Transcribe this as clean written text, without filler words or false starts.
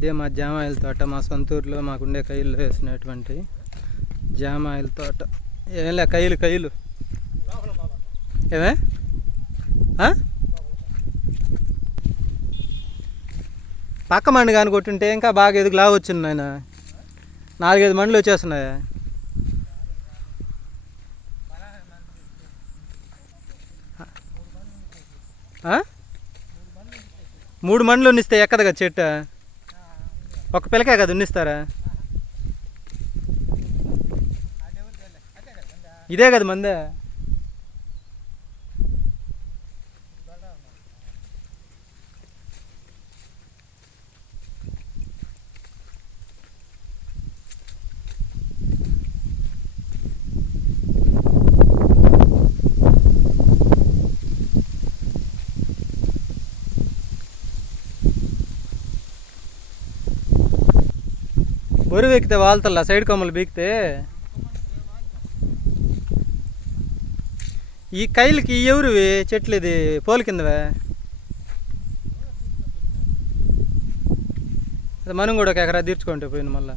ఇదే మా జామాయిల తోట, మా సొంతూరులో మాకుండే కయ్యలు వేసినటువంటి జామాయిల తోట. ఏంలే కయ్యలు ఏమే పక్క మండి కానీ కొట్టుంటే ఇంకా బాగా ఎదుగు లావు వచ్చింది నాయన. 4-5 మండలు వచ్చేస్తున్నాయా? మూడు మండలు ఉన్నిస్తే ఎక్కదు కదా చెట్టు. ఒక పిల్లకాయ కదా ఉన్నిస్తారా? ఇదే కదా మందే. బరువు ఎక్కితే వాళ్తల్లా సైడ్ కొమ్మలు బీకితే. ఈ కైలకి ఎవరివి చెట్లు? ఇది పోలు కిందవే. మనం కూడా ఒక ఎకరా తీర్చుకుంటే పోయింది మళ్ళా.